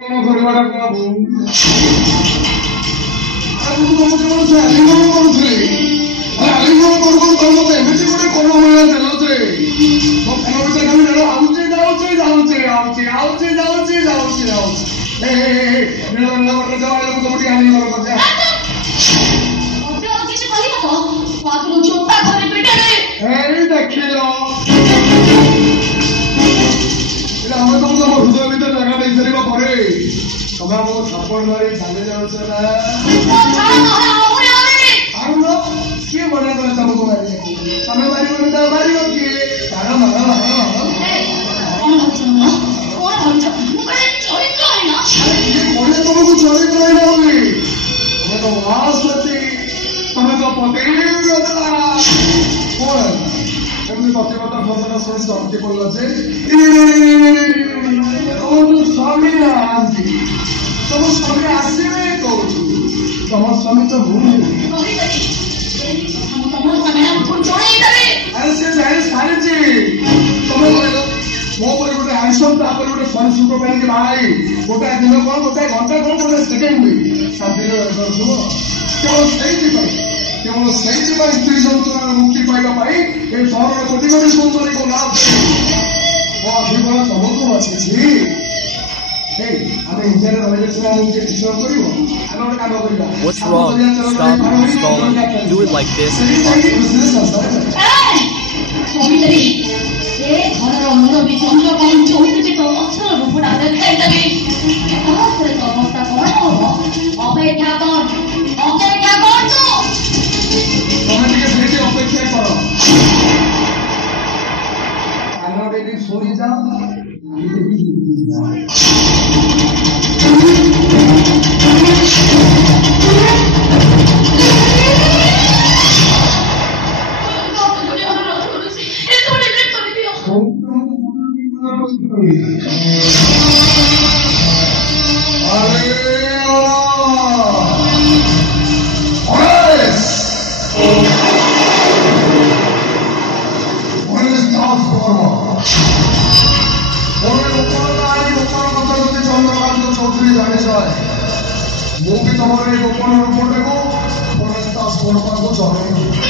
କଣ କରିବାଟା ବାବୁ ଆଗକୁ ତମକୁ କେବଳ ଆଲିଙ୍ଗନ କରୁଥିଲି ଆଲିଙ୍ଗନ କରୁ କରୁ ତମେ ମତେ ଏମିତି ଗୋଟେ କଣ ଭଳିଆ ଦେଲ ଯେ ମୋ ମନ ଭିତରେ ଖାଲି ନୀଳ ଆଉଛି ଯାଉଛି ଯାଉଛି ଆଉଛି ଆଉଛି ଯାଉଛି ଯାଉଛି ଯାଉଛି ନୀଳ ନୀଳ ଗୋଟେ ଯାଅ ଆଲୋକ ତମକୁ ଟିକେ ଆଲିଙ୍ଗନ କରିଦିଅ ଏଇ ଦେଖିଲ ଆମେ ତମକୁ ଆମ ହୃଦୟ ଭିତରେ ଜାଗା ଦେଇ ସାରିବା ପରେ ତମେ ଆମକୁ ଥାପଡ଼ ମାରି ଚାଲି ଯାଉଛ ନା କିଏ ମନା କଲେ ତମକୁ ମାରିବେ ତମେ ମାରିବନି ତ ମାରିବ କିଏ ମାର ମାର ମାର କହିଲେ ତମକୁ ଚରିତ୍ର ହେଇନା ବୋଲି ତମେ ତ ମହାସତୀ ତମେ ତ ପତିବ୍ରତା କଣ ଏମିତି ପ୍ରତିବତା ଭଜନ ଶୁଣି ଚମକି ପଡିଲ ଯେ ତମ ସ୍ୱାମୀ ନାହାନ୍ତି ତମ ସ୍ୱାମୀ ଆସିବେ କହୁଛୁ ତମ ସ୍ୱାମୀ ତ ଭୁଲ ଆରେ ସେ ଜାଣି ସାରିଛି ତମେ କହିଲ ମୋ ପରେ ଗୋଟେ ହ୍ୟାଣ୍ଡସମ୍ ତାପରେ ଗୋଟେ ସରିସୃପ କାହିଁକି ଭାଇ ଗୋଟାଏ ଦିନ କଣ ଗୋଟାଏ ଘଣ୍ଟା କଣ ଗୋଟେ ସେକେଣ୍ଡ ବି ଶାନ୍ତିରେ ରହିପାରୁଥିବ କେବଳ ସେଇଥିପାଇଁ ସ୍ତ୍ରୀ ଯନ୍ତ୍ରଣାର ମୁକ୍ତି ପାଇବା ପାଇଁ ଏ ସହରର କୋଟି କୋଟି ସୁନ୍ଦରୀକୁ ଲାଭ ମୋ ଅଭିବଳ ତମକୁ ବାଛିଛି ଆମେ ଇଣ୍ଡିଆରେ ରହିଲେ ସିନା ଆମକୁ କିଏ ଡିଷ୍ଟର୍ବ କରିବ ଆମେ ଗୋଟେ କାମ କରିବା What's wrong? Stop stalling. Do it like this. ଅପେକ୍ଷା କର କାନରେ ବି ଶୁଣି ଯାଅ ମୁଁ ବି ତମର ଏଇ ଗୋପନ ରୂପଟାକୁ ଜଣେଇବି